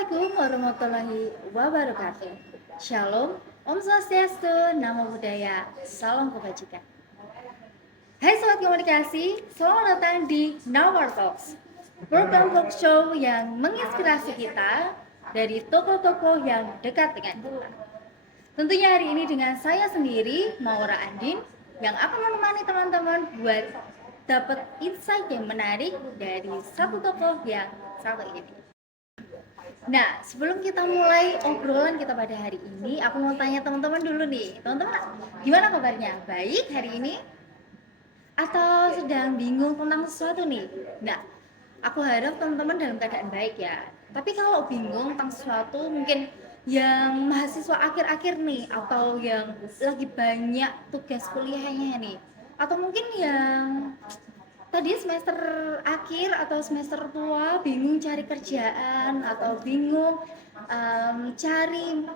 Assalamualaikum warahmatullahi wabarakatuh. Shalom, Om Swastiastu, Namo Buddhaya, Salam Kebajikan. Hai Sobat Komunikasi, selamat datang di Nawar Talks, program talk show yang menginspirasi kita dari tokoh-tokoh yang dekat dengan kita. Tentunya hari ini dengan saya sendiri, Maura Andin, yang akan menemani teman-teman buat dapat insight yang menarik dari satu tokoh yang satu ini. Nah, sebelum kita mulai obrolan kita pada hari ini, aku mau tanya teman-teman dulu nih. Teman-teman, gimana kabarnya? Baik hari ini? Atau sedang bingung tentang sesuatu nih? Nah, aku harap teman-teman dalam keadaan baik ya. Tapi kalau bingung tentang sesuatu, mungkin yang mahasiswa akhir-akhir nih, atau yang lagi banyak tugas kuliahnya nih, atau mungkin yang tadi semester akhir atau semester tua bingung cari kerjaan atau bingung cari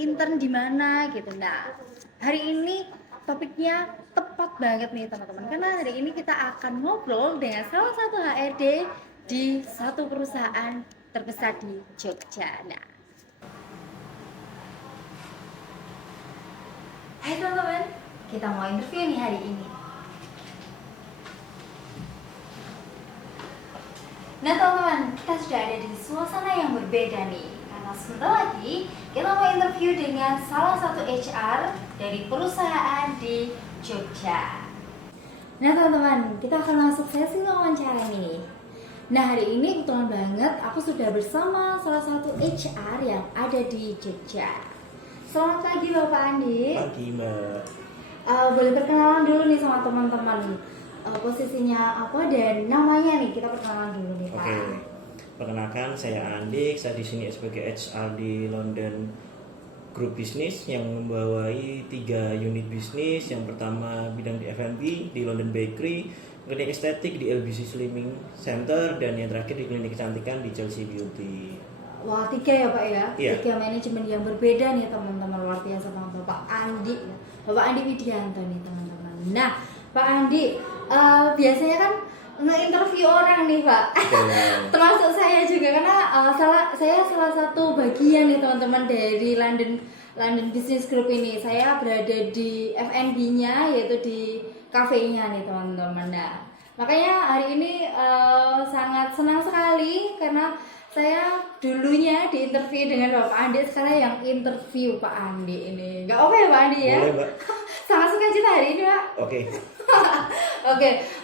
intern di mana gitu. Nah, hari ini topiknya tepat banget nih teman-teman, karena hari ini kita akan ngobrol dengan salah satu HRD di satu perusahaan terbesar di Jogja. Nah, hai teman-teman, kita mau interview nih hari ini. Nah teman-teman, kita sudah ada di suasana yang berbeda nih, karena sebentar lagi kita mau interview dengan salah satu HR dari perusahaan di Jogja. Nah teman-teman, kita akan langsung sesi wawancara nih. Nah hari ini kebetulan banget aku sudah bersama salah satu HR yang ada di Jogja. Selamat pagi Bapak Andi. Pagi Mbak. Boleh perkenalan dulu nih sama teman-teman. Posisinya apa dan namanya nih, kita perkenalan dulu nih Pak. Oke. Perkenalkan, saya Andik. Saya di sini sebagai HR di London Group Business yang membawai 3 unit bisnis. Yang pertama bidang di F&B di London Bakery, klinik estetik di LBC Slimming Center, dan yang terakhir di klinik kecantikan di Chelsea Beauty. Wah, 3 ya Pak ya? Iya. 3 manajemen yang berbeda nih teman-teman, luar biasa sama Bapak Andi. Bapak Andi Widianto nih teman-teman. Nah Pak Andi, biasanya kan nge-interview orang nih Pak. Termasuk saya juga, karena saya salah satu bagian nih teman-teman dari London Business Group ini. Saya berada di F&B-nya, yaitu di kafenya nih teman-teman. Nah, makanya hari ini sangat senang sekali karena saya dulunya diinterview dengan Bapak Andi, sekarang yang interview Pak Andi ini. Gak apa ya Pak Andi ya? Boleh Mbak. Sangat suka cita hari ini Pak. Oke.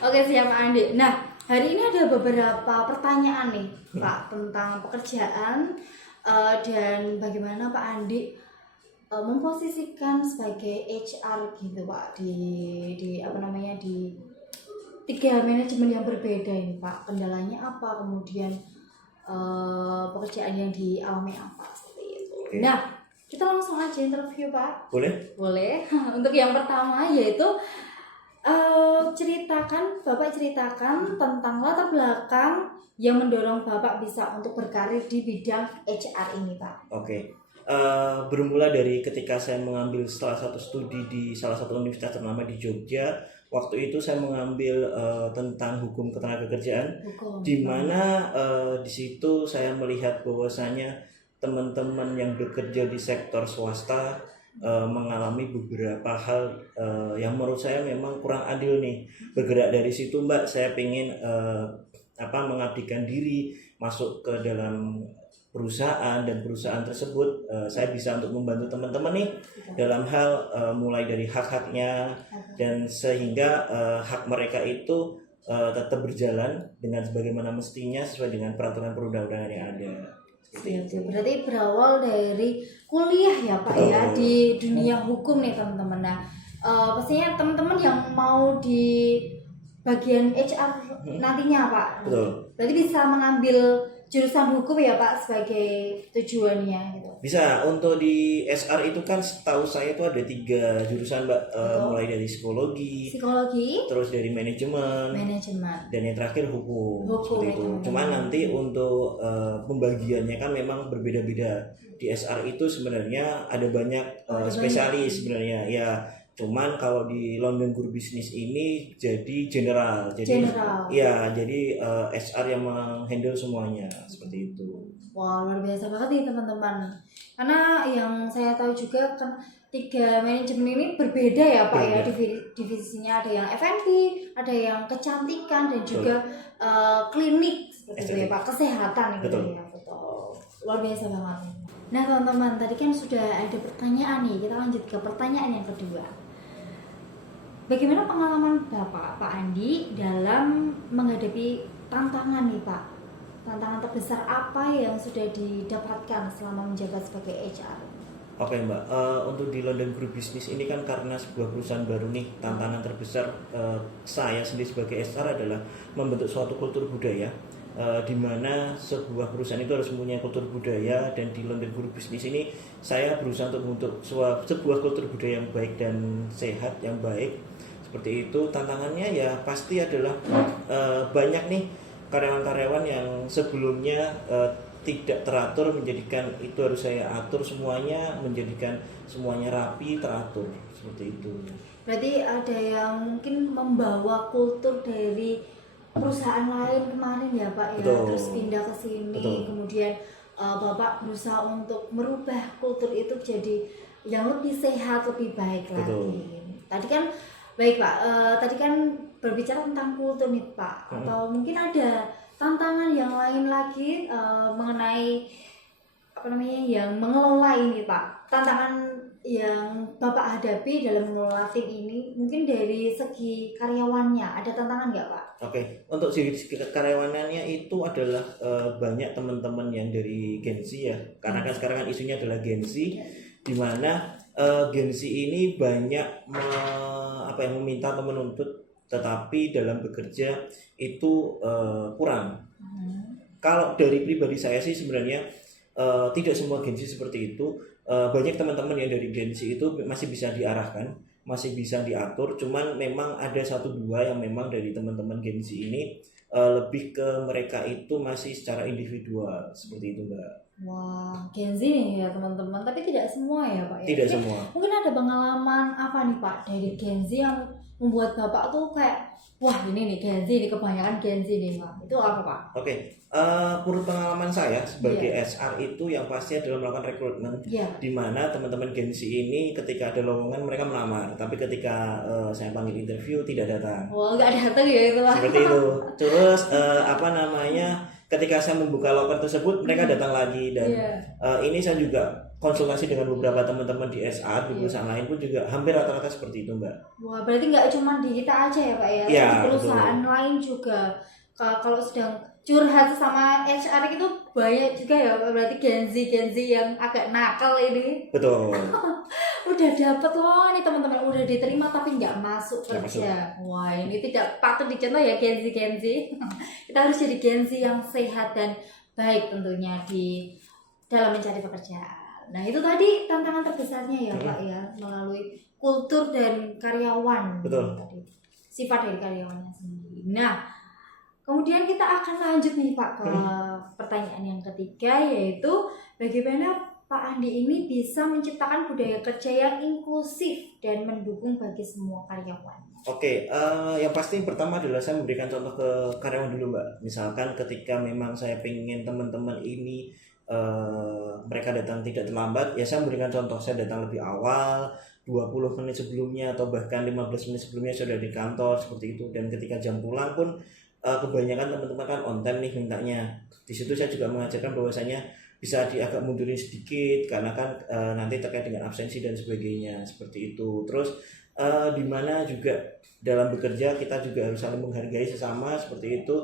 Oke siap Pak Andi. Nah hari ini ada beberapa pertanyaan nih Pak tentang pekerjaan dan bagaimana Pak Andi memposisikan sebagai HR gitu Pak di apa namanya, di 3 manajemen yang berbeda ini Pak. Kendalanya apa, kemudian pekerjaan yang dialami apa, seperti itu. Oke. Nah kita langsung aja interview Pak. Boleh? Untuk yang pertama yaitu Bapak ceritakan tentang latar belakang yang mendorong Bapak bisa untuk berkarir di bidang HR ini Pak. Oke. Bermula dari ketika saya mengambil salah satu studi di salah satu universitas ternama di Jogja. Waktu itu saya mengambil tentang hukum ketenagakerjaan, di mana di situ saya melihat bahwasanya teman-teman yang bekerja di sektor swasta mengalami beberapa hal yang menurut saya memang kurang adil nih. Bergerak dari situ Mbak, saya ingin mengabdikan diri masuk ke dalam perusahaan, dan perusahaan tersebut saya bisa untuk membantu teman-teman nih dalam hal mulai dari hak-haknya, dan sehingga hak mereka itu tetap berjalan dengan sebagaimana mestinya sesuai dengan peraturan perundang-undangan yang ada. Berarti berawal dari kuliah ya Pak. Betul. Ya, di dunia hukum nih teman-teman. Nah pastinya teman-teman yang mau di bagian HR nantinya Pak, Betul. berarti bisa mengambil jurusan hukum ya Pak sebagai tujuannya gitu. Bisa. Untuk di SR itu kan setahu saya itu ada 3 jurusan Mbak, mulai dari psikologi, terus dari manajemen, dan yang terakhir hukum. Seperti itu. Cuma nanti untuk pembagiannya kan memang berbeda-beda. Di SR itu sebenarnya ada banyak spesialis sebenarnya ya. Cuman kalau di London Group Business ini jadi general. General. Iya, jadi HR yang menghandle semuanya seperti itu. Wah, luar biasa banget nih teman-teman. Karena yang saya tahu juga kan 3 manajemen ini berbeda ya Pak ya, divisinya ada yang F&B, ada yang kecantikan dan juga klinik seperti itu ya Pak, kesehatan gitu ya. Betul. Luar biasa banget. Nah teman-teman, tadi kan sudah ada pertanyaan nih, kita lanjut ke pertanyaan yang kedua. Bagaimana pengalaman Bapak, Pak Andi dalam menghadapi tantangan nih Pak? Tantangan terbesar apa yang sudah didapatkan selama menjabat sebagai HR? Oke Mbak, untuk di London Group Business ini kan karena sebuah perusahaan baru nih, tantangan terbesar saya sendiri sebagai HR adalah membentuk suatu kultur budaya, di mana sebuah perusahaan itu harus mempunyai kultur budaya, dan di London Group Business ini saya berusaha untuk membentuk sebuah kultur budaya yang baik dan sehat, yang baik. Seperti itu. Tantangannya ya pasti adalah banyak nih karyawan-karyawan yang sebelumnya tidak teratur, menjadikan itu harus saya atur semuanya, menjadikan semuanya rapi, teratur, seperti itu. Berarti ada yang mungkin membawa kultur dari perusahaan lain kemarin ya Pak ya. Betul. Terus pindah ke sini. Betul. Kemudian Bapak berusaha untuk merubah kultur itu jadi yang lebih sehat, lebih baik lagi. Betul. Tadi kan baik Pak, tadi kan berbicara tentang kultur nih Pak, atau mungkin ada tantangan yang lain lagi mengenai yang mengelola ini Pak. Tantangan yang Bapak hadapi dalam mengelola tim ini mungkin dari segi karyawannya ada tantangan nggak Pak? Oke, untuk segi karyawannya itu adalah banyak teman-teman yang dari Gen Z ya, karena kan sekarang kan isunya adalah Gen Z, di mana Gen Z ini banyak meminta atau menuntut, tetapi dalam bekerja itu kurang. Kalau dari pribadi saya sih sebenarnya tidak semua Gen Z seperti itu. Banyak teman-teman yang dari Gen Z itu masih bisa diarahkan, masih bisa diatur. Cuman memang ada 1-2 yang memang dari teman-teman Gen Z ini lebih ke mereka itu masih secara individual seperti itu Mbak. Wah, Gen Z nih ya teman-teman, tapi tidak semua ya Pak ya? Tidak semua. Mungkin ada pengalaman apa nih Pak dari Gen Z yang membuat Bapak tuh kayak, wah ini nih Gen Z, ini kebanyakan Gen Z nih Pak. Itu apa Pak? Oke, menurut pengalaman saya sebagai HR itu yang pasti adalah melakukan rekrutmen, di mana teman-teman Gen Z ini ketika ada lowongan mereka melamar, tapi ketika saya panggil interview tidak datang. Wah, nggak datang ya itu Pak? Seperti itu. Terus ketika saya membuka loker tersebut mereka datang lagi, dan ini saya juga konsultasi dengan beberapa teman-teman di HR di perusahaan lain pun juga hampir rata-rata seperti itu Mbak. Wah, berarti nggak cuma di kita aja ya Pak ya? Ya, di perusahaan lain juga kalau sedang curhat sama HR itu banyak juga ya, berarti Gen Z yang agak nakal ini. Betul. Udah dapet loh nih teman-teman, udah diterima tapi nggak masuk kerja. Wah, ini tidak patut dicontoh ya Gen Z. Kita harus jadi Gen Z yang sehat dan baik tentunya di dalam mencari pekerjaan. Nah itu tadi tantangan terbesarnya ya Pak ya, melalui kultur dan karyawan. Betul. Tadi sifat dari karyawannya sendiri. Nah kemudian kita akan lanjut nih Pak ke pertanyaan yang ketiga, yaitu bagaimana Pak Andi ini bisa menciptakan budaya kerja yang inklusif dan mendukung bagi semua karyawan. Oke, yang pasti pertama adalah saya memberikan contoh ke karyawan dulu Mbak. Misalkan ketika memang saya pengen teman-teman ini mereka datang tidak terlambat, ya saya memberikan contoh, saya datang lebih awal 20 menit sebelumnya atau bahkan 15 menit sebelumnya sudah di kantor seperti itu. Dan ketika jam pulang pun kebanyakan teman-teman kan on time nih mintanya. Di situ saya juga mengajarkan bahwasanya bisa agak mundurin sedikit karena kan nanti terkait dengan absensi dan sebagainya seperti itu. Terus di mana juga dalam bekerja kita juga harus saling menghargai sesama seperti itu,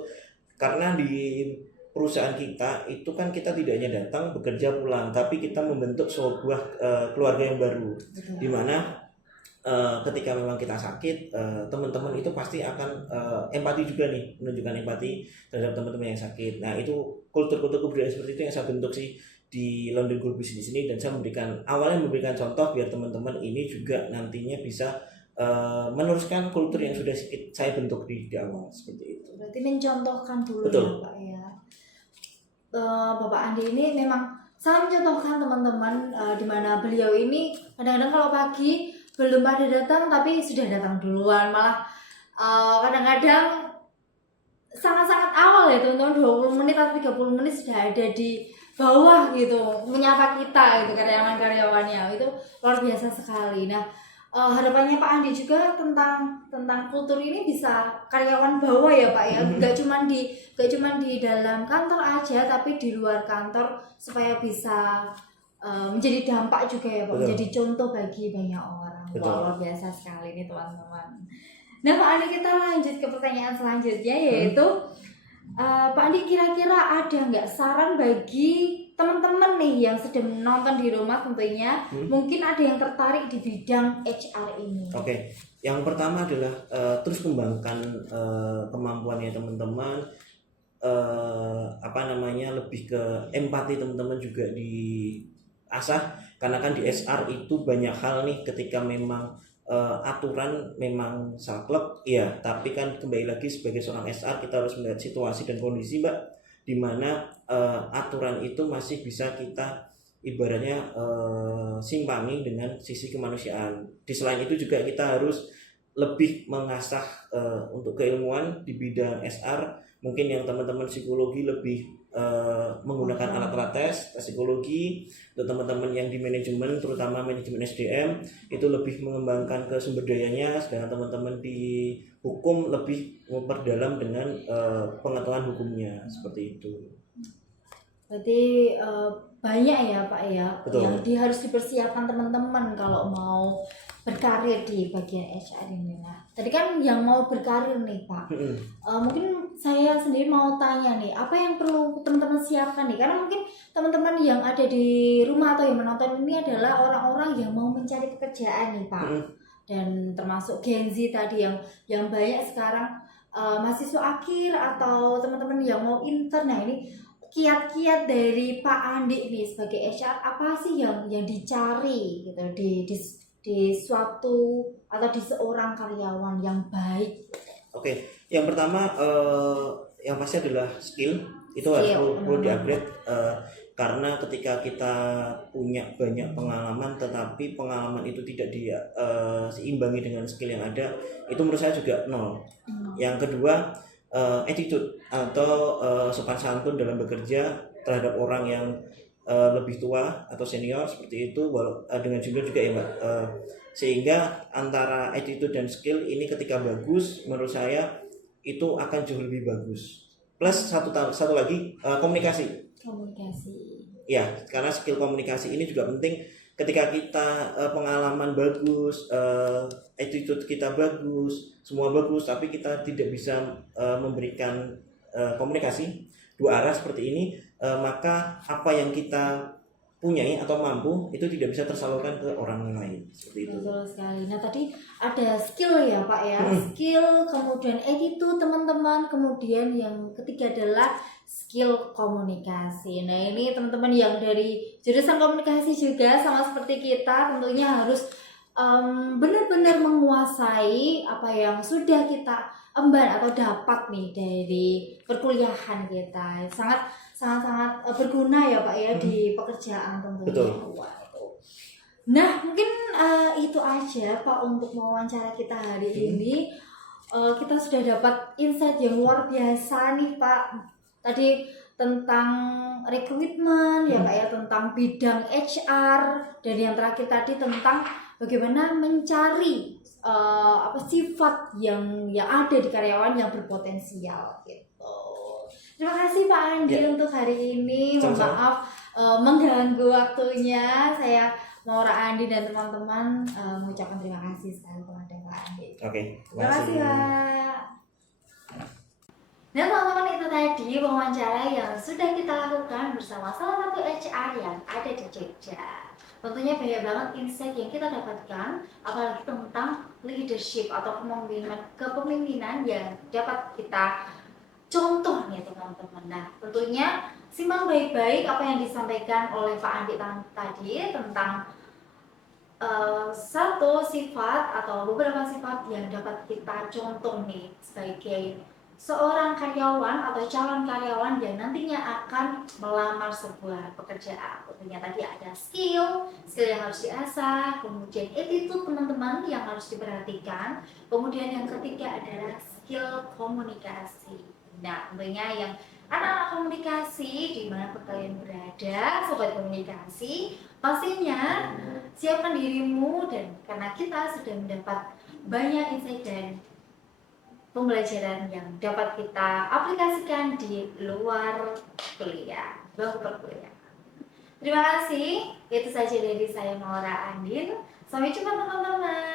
karena di perusahaan kita itu kan kita tidak hanya datang bekerja pulang, tapi kita membentuk sebuah keluarga yang baru. Di mana ketika memang kita sakit, teman-teman itu pasti akan empati juga nih, menunjukkan empati terhadap teman-teman yang sakit. Nah itu kultur-kultur kebudayaan seperti itu yang saya bentuk sih di London Group Business ini, dan saya awalnya memberikan contoh biar teman-teman ini juga nantinya bisa meneruskan kultur yang sudah saya bentuk di awal seperti itu. Berarti mencontohkan dulu. Betul. Ya Pak ya. Bapak Andi ini memang sangat mencontohkan teman-teman, di mana beliau ini kadang-kadang kalau pagi belum pada datang tapi sudah datang duluan, malah kadang-kadang sangat-sangat awal ya teman-teman, 20 menit atau 30 menit sudah ada di bawah gitu menyapa kita gitu karyawan-karyawannya, itu luar biasa sekali. Nah, harapannya Pak Andi juga tentang kultur ini bisa karyawan bawah ya Pak ya, nggak cuma di dalam kantor aja tapi di luar kantor supaya bisa menjadi dampak juga ya Pak, Betul. menjadi contoh bagi banyak orang. Betul. Wah, luar biasa sekali ini teman-teman. Nah Pak Andi, kita lanjut ke pertanyaan selanjutnya, yaitu Pak Andi, kira-kira ada nggak saran bagi teman-teman nih yang sedang menonton di rumah tentunya, mungkin ada yang tertarik di bidang HR ini? Oke. Yang pertama adalah terus kembangkan kemampuannya teman-teman, lebih ke empati teman-teman juga diasah, karena kan di HR itu banyak hal nih, ketika memang aturan memang saklek ya, tapi kan kembali lagi sebagai seorang HR kita harus melihat situasi dan kondisi Mbak, dimana aturan itu masih bisa kita ibaratnya simpangi dengan sisi kemanusiaan. Di selain itu juga kita harus lebih mengasah untuk keilmuan di bidang HR. Mungkin yang teman-teman psikologi lebih menggunakan alat-alat tes psikologi, untuk teman-teman yang di manajemen terutama manajemen SDM itu lebih mengembangkan ke sumber dayanya, sedangkan teman-teman di hukum lebih memperdalam dengan pengetahuan hukumnya, seperti itu. Berarti banyak ya Pak ya. Betul. Yang harus dipersiapkan teman-teman kalau mau berkarir di bagian HR ini. Nah, tadi kan yang mau berkarir nih Pak, mungkin saya sendiri mau tanya nih, apa yang perlu teman-teman siapkan nih? Karena mungkin teman-teman yang ada di rumah atau yang menonton ini adalah orang-orang yang mau mencari pekerjaan nih Pak, dan termasuk Gen Z tadi yang banyak sekarang mahasiswa akhir atau teman-teman yang mau intern. Nah, ini kiat-kiat dari Pak Andi ini sebagai HR, apa sih yang dicari gitu di suatu atau di seorang karyawan yang baik? Oke, yang pertama yang pasti adalah skill. Itu harus perlu di-upgrade, karena ketika kita punya banyak pengalaman tetapi pengalaman itu tidak diimbangi dengan skill yang ada, itu menurut saya juga nol. Yang kedua, attitude atau sopan santun dalam bekerja terhadap orang yang lebih tua atau senior seperti itu, dengan junior juga ya Mbak, sehingga antara attitude dan skill ini ketika bagus, menurut saya itu akan jauh lebih bagus. Plus satu lagi, komunikasi ya, karena skill komunikasi ini juga penting. Ketika kita pengalaman bagus, attitude kita bagus, semua bagus, tapi kita tidak bisa memberikan komunikasi dua arah seperti ini, maka apa yang kita punyai atau mampu itu tidak bisa tersalurkan ke orang lain, seperti itu. Betul sekali. Nah, tadi ada skill ya Pak ya, skill, kemudian attitude teman-teman, kemudian yang ketiga adalah skill komunikasi. Nah, ini teman-teman yang dari jurusan komunikasi juga sama seperti kita tentunya harus benar-benar menguasai apa yang sudah kita emban atau dapat nih dari perkuliahan kita. Sangat berguna ya Pak ya di pekerjaan tentunya. Betul. Wah, itu. Nah, mungkin itu aja Pak untuk wawancara kita hari ini. Kita sudah dapat insight yang luar biasa nih Pak. Tadi tentang rekrutmen ya Pak ya, tentang bidang HR, dan yang terakhir tadi tentang bagaimana mencari sifat yang ada di karyawan yang berpotensial gitu. Terima kasih Pak Andi untuk hari ini. Mohon maaf mengganggu waktunya. Saya Maura Andi dan teman-teman mengucapkan terima kasih sekali kepada Pak Andi. Oke, terima kasih Pak. Dan teman-teman, itu tadi wawancara yang sudah kita lakukan bersama salah satu HR yang ada di Jogja. Tentunya banyak banget insight yang kita dapatkan, apalagi tentang leadership atau kepemimpinan yang dapat kita contoh nih teman-teman. Nah, tentunya simak baik-baik apa yang disampaikan oleh Pak Andi tadi tentang satu sifat atau beberapa sifat yang dapat kita contoh nih sebagai seorang karyawan atau calon karyawan yang nantinya akan melamar sebuah pekerjaan. Tentunya tadi ada skill yang harus diasah, kemudian attitude teman-teman yang harus diperhatikan, kemudian yang ketiga adalah skill komunikasi. Nah, tentunya yang anak-anak komunikasi dimanapun kalian berada, sobat komunikasi, pastinya siapkan dirimu dan karena kita sudah mendapat banyak insight dan pembelajaran yang dapat kita aplikasikan di luar kuliah, bangku perkuliahan. Terima kasih, itu saja dari saya Maura Andin. Sampai jumpa teman-teman.